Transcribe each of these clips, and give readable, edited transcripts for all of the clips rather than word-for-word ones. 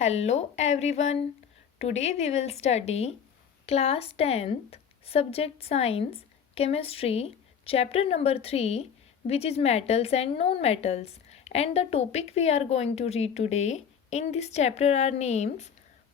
Hello everyone. Today we will study class 10th subject science chemistry chapter number 3 which is metals and non-metals, and the topic we are going to read today in this chapter are names.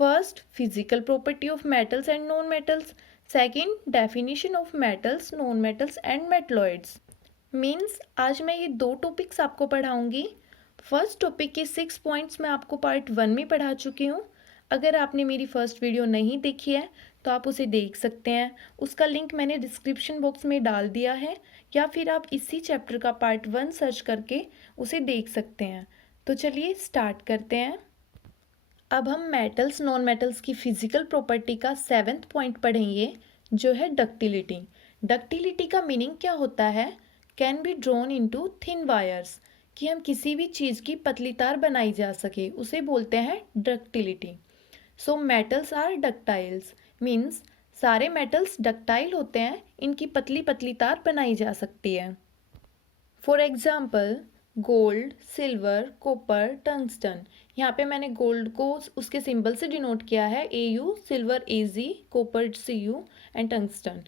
First, physical property of metals and non-metals. Second, definition of metals, non-metals and metalloids. Means आज मैं ये दो topics आपको पढ़ाऊंगी। First topic के 6 points मैं आपको part 1 में पढ़ा चुकी हूँ। अगर आपने मेरी फर्स्ट वीडियो नहीं देखी है तो आप उसे देख सकते हैं, उसका लिंक मैंने डिस्क्रिप्शन बॉक्स में डाल दिया है, या फिर आप इसी चैप्टर का पार्ट 1 सर्च करके उसे देख सकते हैं। तो चलिए स्टार्ट करते हैं। अब हम मेटल्स नॉन मेटल्स की फिजिकल प्रॉपर्टी का 7th पॉइंट पढ़ेंगे, जो है डक्टिलिटी। डक्टिलिटी का मीनिंग क्या होता है? Can be drawn into thin wires, कि हम किसी भी चीज़ की पतली तार बनाई जा सके, उसे बोलते हैं ductility. So metals are ductiles, means सारे मेटल्स डक्टाइल होते हैं, इनकी पतली पतली तार बनाई जा सकती है। For example gold, silver, copper, tungsten. यहाँ पे मैंने गोल्ड को उसके सिंबल से डिनोट किया है AU, silver AG, copper CU and tungsten.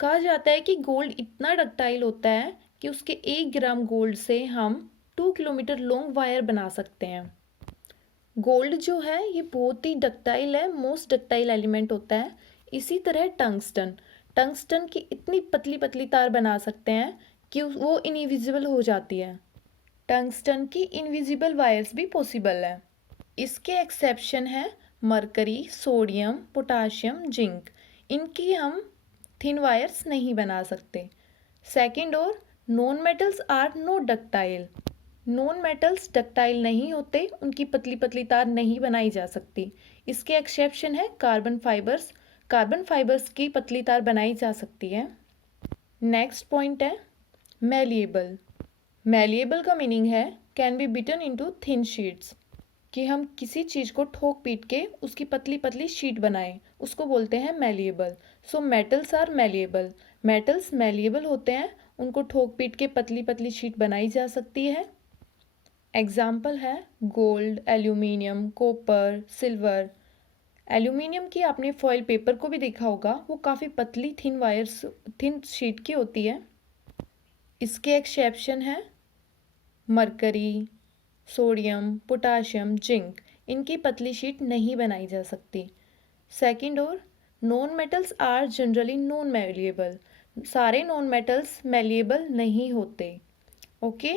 कहा जाता है कि गोल्ड इतना डक्टाइल होता है कि उसके 1 ग्राम गोल्ड से हम 2 किलोमीटर लॉन्ग वायर बना सकते हैं। गोल्ड जो है ये बहुत ही डक्टाइल है, मोस्ट डक्टाइल एलिमेंट होता है। इसी तरह टंगस्टन, टंगस्टन की इतनी पतली पतली तार बना सकते हैं कि वो इनविजिबल हो जाती है। टंगस्टन की इनविजिबल वायर्स भी पॉसिबल है। इसके एक्सेप्शन है मरकरी, सोडियम, पोटाशियम, जिंक। इनकी हम थिन वायर्स नहीं बना सकते। सेकेंड, और non metals are no ductile. Non metals ductile नहीं होते, उनकी पतली पतली तार नहीं बनाई जा सकती। इसके एक्सेप्शन है कार्बन फाइबर्स। कार्बन फाइबर्स की पतली तार बनाई जा सकती है। नेक्स्ट पॉइंट है मैलिएबल। मैलिएबल का मीनिंग है can be beaten into thin sheets, कि हम किसी चीज़ को ठोक पीट के उसकी पतली पतली शीट बनाएं, उसको बोलते हैं malleable. So metals are malleable. Metals malleable होते हैं, उनको ठोक पीट के पतली पतली शीट बनाई जा सकती है। एग्जाम्पल है gold, aluminium, copper, silver. Aluminium की आपने फॉयल पेपर को भी देखा होगा, वो काफ़ी पतली थिन वायर्स, थिन शीट की होती है। इसके एक्सेप्शन है मरकरी, सोडियम, पोटाशियम, जिंक। इनकी पतली शीट नहीं बनाई जा सकती। सेकेंड, और non metals are generally non malleable. सारे नॉन मेटल्स मैलिएबल नहीं होते। ओके,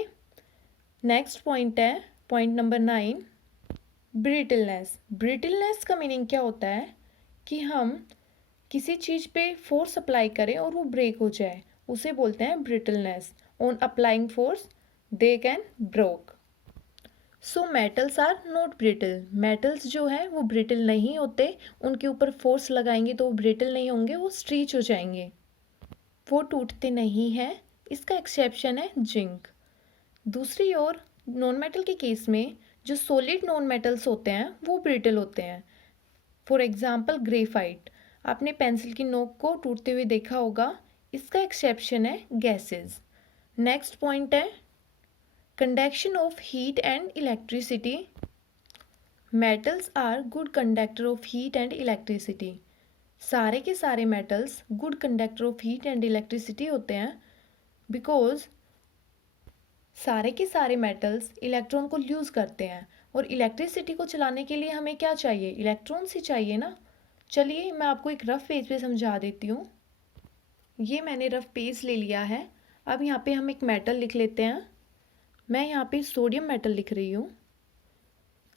नेक्स्ट पॉइंट है पॉइंट नंबर 9, ब्रिटलनेस। ब्रिटलनेस का मीनिंग क्या होता है? कि हम किसी चीज़ पे फोर्स अप्लाई करें और वो ब्रेक हो जाए, उसे बोलते हैं brittleness. On applying force they can broke. So metals are not brittle. Metals जो है वो ब्रिटल नहीं होते, उनके ऊपर फोर्स लगाएंगे तो वो ब्रिटल नहीं होंगे, वो स्ट्रीच हो जाएंगे, वो टूटते नहीं हैं। इसका एक्सेप्शन है जिंक। दूसरी ओर नॉन मेटल के केस में जो सॉलिड नॉन मेटल्स होते हैं वो ब्रिटल होते हैं। फॉर एग्जाम्पल ग्रेफाइट, आपने पेंसिल की नोक को टूटते हुए देखा होगा। इसका एक्सेप्शन है गैसेस। नेक्स्ट पॉइंट है conduction of heat and electricity. Metals are good conductor of heat and electricity. सारे के सारे metals good conductor of heat and electricity होते हैं, बिकॉज सारे के सारे मेटल्स इलेक्ट्रॉन को लूज करते हैं, और इलेक्ट्रिसिटी को चलाने के लिए हमें क्या चाहिए? इलेक्ट्रॉन्स ही चाहिए ना। चलिए मैं आपको एक रफ पेज पे समझा देती हूँ। ये मैंने रफ पेज ले लिया है। अब यहाँ पे हम एक मेटल लिख लेते हैं। मैं यहाँ पे सोडियम मेटल लिख रही हूँ।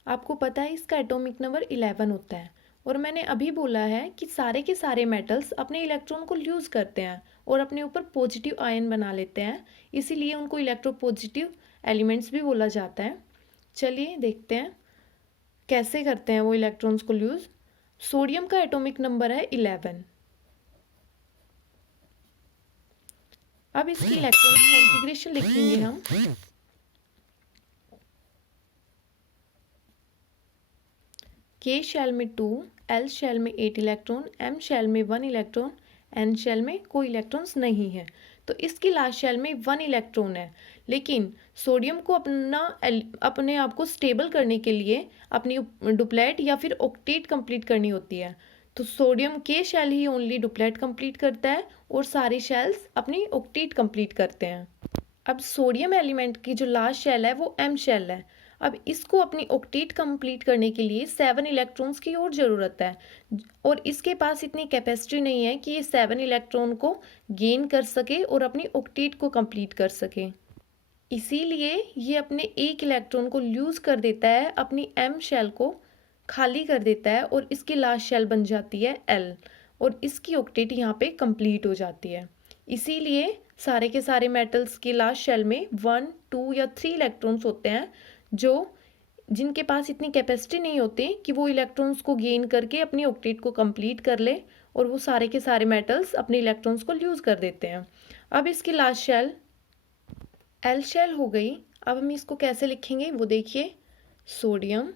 आपको पता है इसका एटॉमिक नंबर 11 होता है, और मैंने अभी बोला है कि सारे के सारे मेटल्स अपने इलेक्ट्रॉन को लूज करते हैं और अपने ऊपर पॉजिटिव आयन बना लेते हैं, इसीलिए उनको इलेक्ट्रोपॉजिटिव एलिमेंट्स भी बोला जाता है। चलिए देखते हैं कैसे करते हैं वो इलेक्ट्रॉन्स को लूज। सोडियम का एटॉमिक नंबर है 11। अब इसकी इलेक्ट्रॉन कॉन्फ़िगरेशन लिखेंगे हम। K शेल में 2, L शेल में 8 इलेक्ट्रॉन, M शेल में 1 इलेक्ट्रॉन, N शेल में कोई इलेक्ट्रॉन्स नहीं है। तो इसकी लास्ट शेल में 1 इलेक्ट्रॉन है। लेकिन सोडियम को अपने आप को स्टेबल करने के लिए अपनी डुप्लेट या फिर ऑक्टेट कंप्लीट करनी होती है। तो सोडियम के शेल ही ओनली डुप्लेट कंप्लीट करता है और सारी शेल्स अपनी ऑक्टेट कंप्लीट करते हैं। अब सोडियम एलिमेंट की जो लास्ट शेल है वो एम शेल है। अब इसको अपनी ऑक्टेट कंप्लीट करने के लिए 7 इलेक्ट्रॉन्स की और ज़रूरत है और इसके पास इतनी कैपेसिटी नहीं है कि ये 7 इलेक्ट्रॉन को गेन कर सके और अपनी ऑक्टेट को कंप्लीट कर सके। इसीलिए ये अपने एक इलेक्ट्रॉन को लूज़ कर देता है, अपनी एम शेल को खाली कर देता है और इसकी लास्ट शेल बन जाती है एल और इसकी ऑक्टेट यहाँ पे कंप्लीट हो जाती है। इसीलिए सारे के सारे मेटल्स की लास्ट शेल में 1, 2 या 3 इलेक्ट्रॉन्स होते हैं जिनके पास इतनी कैपेसिटी नहीं होती कि वो इलेक्ट्रॉन्स को गेन करके अपनी ऑक्टेट को कंप्लीट कर ले और वो सारे के सारे मेटल्स अपने इलेक्ट्रॉन्स को लूज़ कर देते हैं। अब इसकी लास्ट शेल एल शेल हो गई। अब हम इसको कैसे लिखेंगे वो देखिए। सोडियम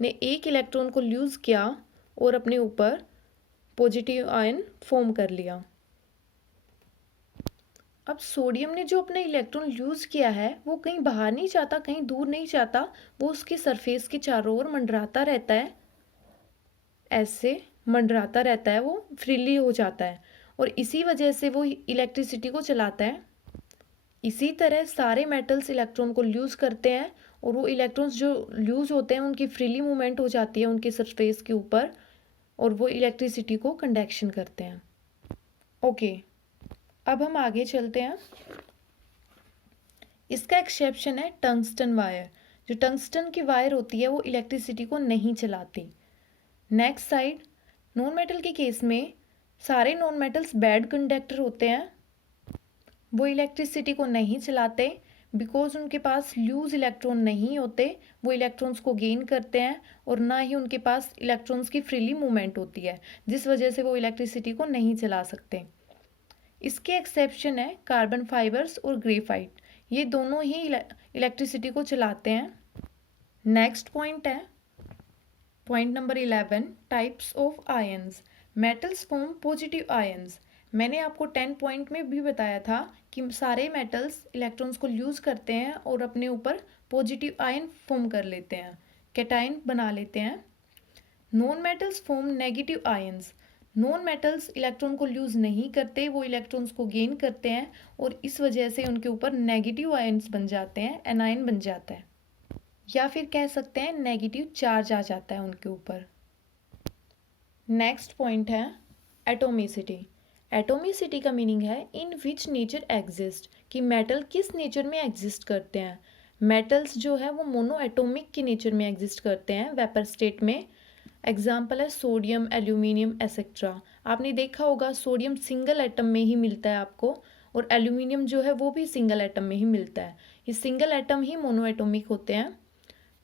ने एक इलेक्ट्रॉन को लूज़ किया और अपने ऊपर पॉजिटिव आयन फॉर्म कर लिया। अब सोडियम ने जो अपना इलेक्ट्रॉन लूज़ किया है वो कहीं बाहर नहीं जाता, कहीं दूर नहीं जाता, वो उसकी सरफेस के चारों ओर मंडराता रहता है, ऐसे मंडराता रहता है, वो फ्रीली हो जाता है और इसी वजह से वो इलेक्ट्रिसिटी को चलाता है। इसी तरह सारे मेटल्स इलेक्ट्रॉन को लूज़ करते हैं और वो इलेक्ट्रॉन्स जो लूज़ होते हैं उनकी फ्रीली मूवमेंट हो जाती है उनकी सरफेस के ऊपर और वो इलेक्ट्रिसिटी को कंडक्शन करते हैं। ओके, अब हम आगे चलते हैं। इसका एक्सेप्शन है टंगस्टन वायर। जो टंगस्टन की वायर होती है वो इलेक्ट्रिसिटी को नहीं चलाती। नेक्स्ट साइड, नॉन मेटल के केस में सारे नॉन मेटल्स बैड कंडक्टर होते हैं, वो इलेक्ट्रिसिटी को नहीं चलाते बिकॉज उनके पास लूज इलेक्ट्रॉन नहीं होते, वो इलेक्ट्रॉन्स को गेन करते हैं और ना ही उनके पास इलेक्ट्रॉन्स की फ्रीली मूवमेंट होती है जिस वजह से वो इलेक्ट्रिसिटी को नहीं चला सकते। इसके एक्सेप्शन है कार्बन फाइबर्स और ग्रेफाइट, ये दोनों ही इलेक्ट्रिसिटी को चलाते हैं। नेक्स्ट पॉइंट है point number 11, types of ions. Metals form positive ions. मैंने आपको 10 पॉइंट में भी बताया था कि सारे मेटल्स इलेक्ट्रॉन्स को यूज़ करते हैं और अपने ऊपर पॉजिटिव आयन फॉर्म कर लेते हैं, कैटायन बना लेते हैं। Non metals form negative ions. Non metals electron को लूज़ नहीं करते, वो इलेक्ट्रॉन्स को गेन करते हैं और इस वजह से उनके ऊपर नेगेटिव आयंस बन जाते हैं, एनायन बन जाता है या फिर कह सकते हैं नेगेटिव चार्ज आ जाता है उनके ऊपर। नेक्स्ट पॉइंट है एटोमिसिटी। एटोमिसिटी का मीनिंग है इन विच नेचर एग्जिस्ट, कि मेटल किस नेचर में एग्जिस्ट करते हैं। मेटल्स जो है वो मोनो एटोमिक के नेचर में एग्जिस्ट करते हैं, वेपर स्टेट में। एग्जाम्पल है सोडियम, एल्यूमिनियम एसेट्रा। आपने देखा होगा सोडियम सिंगल एटम में ही मिलता है आपको और एल्यूमिनियम जो है वो भी सिंगल एटम में ही मिलता है। ये सिंगल एटम ही मोनो एटोमिक होते हैं।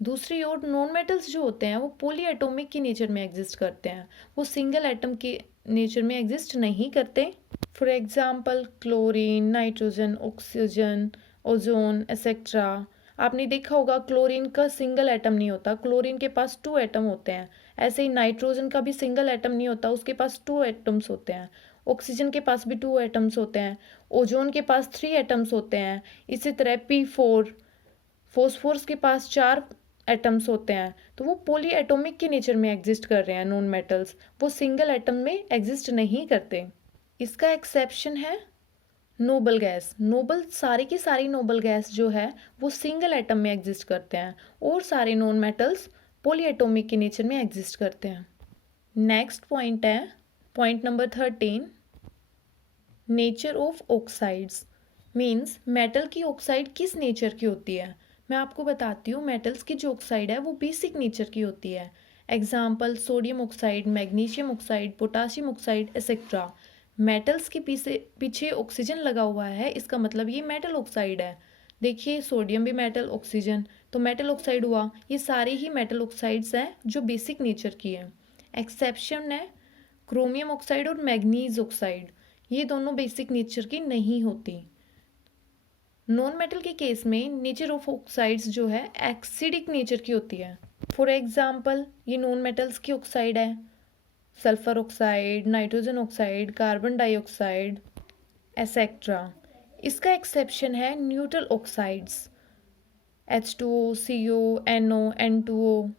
दूसरी ओर नॉन मेटल्स जो होते हैं वो पॉली एटोमिक के नेचर में एग्जिस्ट करते हैं, वो सिंगल एटम के नेचर में एग्जिस्ट नहीं करते। For example chlorine, nitrogen, oxygen, ozone etcetera. आपने देखा होगा क्लोरीन का सिंगल एटम नहीं होता, क्लोरीन के पास 2 एटम होते हैं। ऐसे ही नाइट्रोजन का भी सिंगल एटम नहीं होता, उसके पास 2 एटम्स होते हैं। ऑक्सीजन के पास भी 2 एटम्स होते हैं। ओजोन के पास 3 एटम्स होते हैं। इसी तरह P4, फॉस्फोरस के पास 4 एटम्स होते हैं। तो वो पॉली एटोमिक के नेचर में एग्जिस्ट कर रहे हैं नॉन मेटल्स, वो सिंगल एटम में एग्जिस्ट नहीं करते। इसका एक्सेप्शन है नोबल गैस। नोबल सारी की सारी नोबल गैस जो है वो सिंगल एटम में एग्जिस्ट करते हैं और सारे नॉन मेटल्स पॉली एटोमिक के नेचर में एग्जिस्ट करते हैं। नेक्स्ट पॉइंट है point number 13, nature of oxides. Means metal की ऑक्साइड किस नेचर की होती है। मैं आपको बताती हूँ, मेटल्स की जो ऑक्साइड है वो बेसिक नेचर की होती है। Example sodium oxide, magnesium oxide, potassium oxide etcetera. Metals के पीछे ऑक्सीजन लगा हुआ है, इसका मतलब ये मेटल ऑक्साइड है। देखिए सोडियम भी मेटल, ऑक्सीजन तो मेटल ऑक्साइड हुआ। ये सारे ही मेटल ऑक्साइड्स हैं जो बेसिक नेचर की है। एक्सेप्शन है क्रोमियम ऑक्साइड और मैग्नीज ऑक्साइड, ये दोनों बेसिक नेचर की नहीं होती। नॉन मेटल के केस में नेचर ऑफ ऑक्साइड्स जो है एसिडिक नेचर की होती है। फॉर एग्जाम्पल ये नॉन मेटल्स की ऑक्साइड है, sulphur oxide, nitrogen oxide, carbon dioxide etcetera. इसका एक्सेप्शन है neutral oxides, H2O, CO, NO, N2O।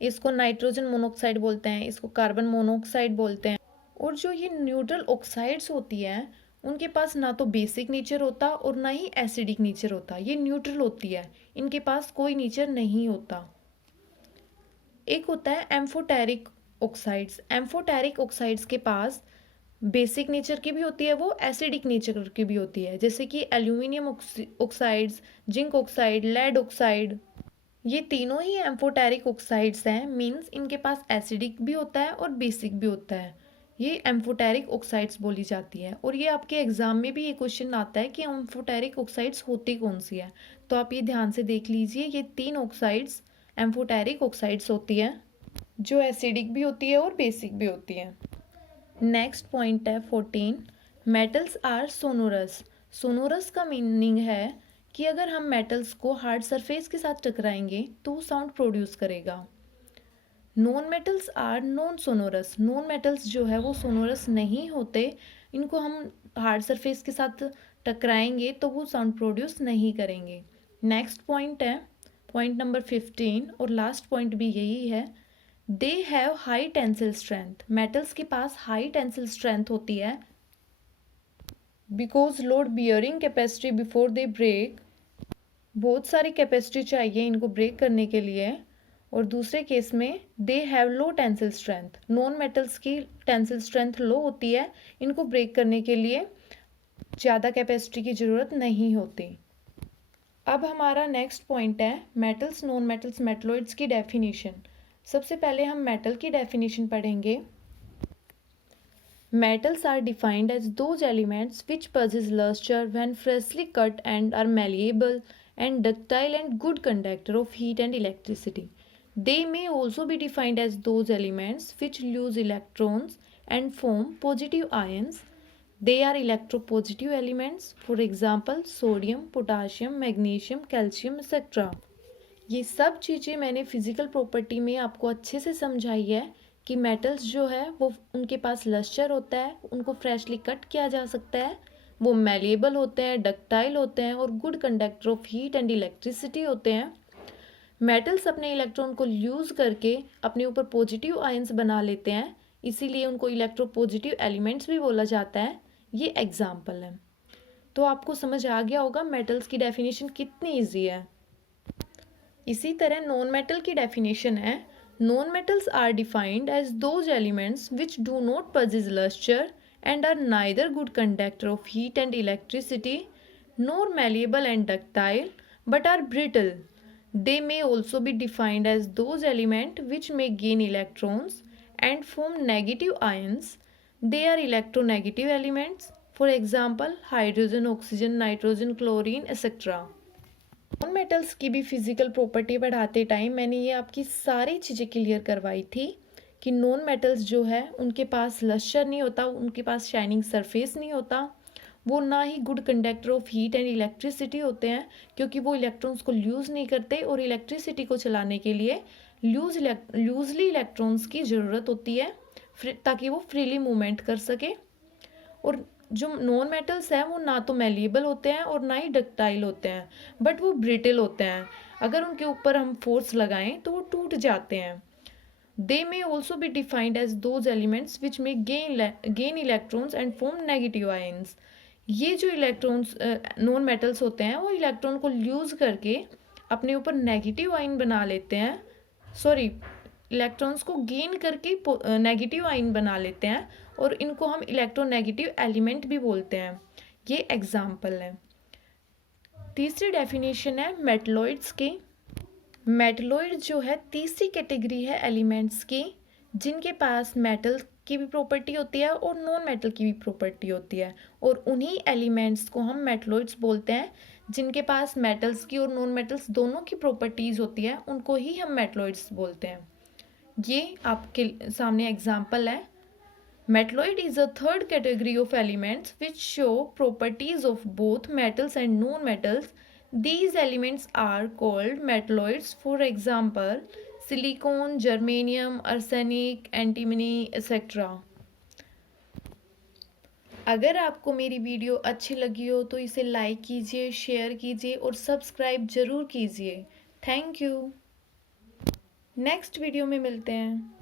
इसको नाइट्रोजन मोनोऑक्साइड बोलते हैं, इसको कार्बन मोनोऑक्साइड बोलते हैं। और जो ये न्यूट्रल ऑक्साइड्स होती हैं उनके पास ना तो बेसिक नेचर होता और ना ही एसिडिक नेचर होता, ये न्यूट्रल होती है, इनके पास कोई नेचर नहीं होता। एक होता है एम्फोटेरिक ऑक्साइड्स। एम्फोटेरिक ऑक्साइड्स के पास बेसिक नेचर की भी होती है, वो एसिडिक नेचर की भी होती है, जैसे कि aluminium oxides, zinc oxide, lead oxide. ये तीनों ही एम्फोटेरिक ऑक्साइड्स हैं, मींस इनके पास एसिडिक भी होता है और बेसिक भी होता है। ये एम्फोटेरिक ऑक्साइड्स बोली जाती है। और ये आपके एग्जाम में भी ये क्वेश्चन आता है कि एम्फोटेरिक ऑक्साइड्स होती कौन सी है, तो आप ये ध्यान से देख लीजिए, ये 3 ऑक्साइड्स एम्फोटेरिक ऑक्साइड्स होती है, जो एसिडिक भी होती है और बेसिक भी होती है। नेक्स्ट पॉइंट है 14, मेटल्स आर सोनोरस। सोनोरस का मीनिंग है कि अगर हम मेटल्स को हार्ड सरफेस के साथ टकराएंगे तो वो साउंड प्रोड्यूस करेगा। Non metals are non sonorous. Non metals जो है वो सोनोरस नहीं होते, इनको हम हार्ड सरफेस के साथ टकराएंगे तो वो साउंड प्रोड्यूस नहीं करेंगे। नेक्स्ट पॉइंट है पॉइंट नंबर 15, और लास्ट पॉइंट भी यही है, they have high tensile strength. Metals के पास हाई टेंसिल स्ट्रेंथ होती है because load bearing capacity before they break. बहुत सारी कैपेसिटी चाहिए इनको ब्रेक करने के लिए। और दूसरे केस में they have low tensile strength. Non metals की टेंसिल स्ट्रेंथ लो होती है, इनको ब्रेक करने के लिए ज़्यादा कैपेसिटी की ज़रूरत नहीं होती। अब हमारा नेक्स्ट पॉइंट है मेटल्स, नॉन मेटल्स, मेटलॉइड्स की डेफिनेशन। सबसे पहले हम मेटल की डेफिनेशन पढ़ेंगे। Metals are defined as those elements which possess luster when freshly cut and are malleable and ductile and good conductor of heat and electricity. They may also be defined as those elements which lose electrons and form positive ions. They are electropositive elements, for example sodium, potassium, magnesium, calcium, etc. ये सब चीज़ें मैंने physical property में आपको अच्छे से समझाई है कि मेटल्स जो है वो उनके पास लस्टर होता है, उनको फ्रेशली कट किया जा सकता है, वो मैलेबल होते हैं, डक्टाइल होते हैं और good conductor of heat and electricity होते हैं। मेटल्स अपने इलेक्ट्रॉन को यूज़ करके अपने ऊपर पॉजिटिव आयंस बना लेते हैं, इसीलिए उनको इलेक्ट्रोपॉजिटिव एलिमेंट्स भी बोला जाता है। ये एग्जाम्पल है। तो आपको समझ आ गया होगा मेटल्स की डेफिनेशन कितनी ईजी है। इसी तरह नॉन मेटल की डेफिनेशन है, non metals are defined as those elements which do not possess luster and are neither good conductor of heat and electricity nor malleable and ductile but are brittle. They may also be defined as those elements which may gain electrons and form negative ions. They are electronegative elements, for example hydrogen, oxygen, nitrogen, chlorine, etc. Non metals की भी physical property बढ़ाते time मैंने ये आपकी सारी चीज़ें clear करवाई थी कि नॉन मेटल्स जो है उनके पास लस्टर नहीं होता, उनके पास शाइनिंग सरफेस नहीं होता, वो ना ही good conductor of heat and electricity होते हैं क्योंकि वो इलेक्ट्रॉन्स को यूज़ नहीं करते और इलेक्ट्रिसिटी को चलाने के लिए लूजली इलेक्ट्रॉन्स की ज़रूरत होती है ताकि वो फ्रीली मूवमेंट कर सके। और जो नॉन मेटल्स हैं वो ना तो मेलिएबल होते हैं और ना ही डक्टाइल होते हैं, बट वो ब्रिटल होते हैं, अगर उनके ऊपर हम फोर्स लगाएं तो वो टूट जाते हैं। They may also be defined as those elements which may gain electrons and form negative ions. ये जो इलेक्ट्रॉन्स नॉन मेटल्स होते हैं वो इलेक्ट्रॉन को यूज़ करके अपने ऊपर नेगेटिव आयन बना लेते हैं, सॉरी इलेक्ट्रॉन्स को गेन करके नेगेटिव आयन बना लेते हैं और इनको हम इलेक्ट्रोनेगेटिव एलिमेंट भी बोलते हैं। ये एग्जाम्पल है। तीसरी डेफिनेशन है मेटलॉइड्स की। मेटलॉइड जो है तीसरी कैटेगरी है एलिमेंट्स की जिनके पास मेटल की भी प्रॉपर्टी होती है और नॉन मेटल की भी प्रॉपर्टी होती है, और उन्हीं एलिमेंट्स को हम मेटलॉइड्स बोलते हैं जिनके पास मेटल्स की और नॉन मेटल्स दोनों की प्रॉपर्टीज़ होती है, उनको ही हम मेटलॉइड्स बोलते हैं। ये आपके सामने एग्जाम्पल है। Metalloid is a third category of elements which show properties of both metals and non-metals. These elements are called metalloids. For example, silicon, germanium, arsenic, antimony, etc. अगर आपको मेरी वीडियो अच्छी लगी हो तो इसे लाइक कीजिए, शेयर कीजिए और सब्सक्राइब ज़रूर कीजिए। Thank you. नेक्स्ट वीडियो में मिलते हैं।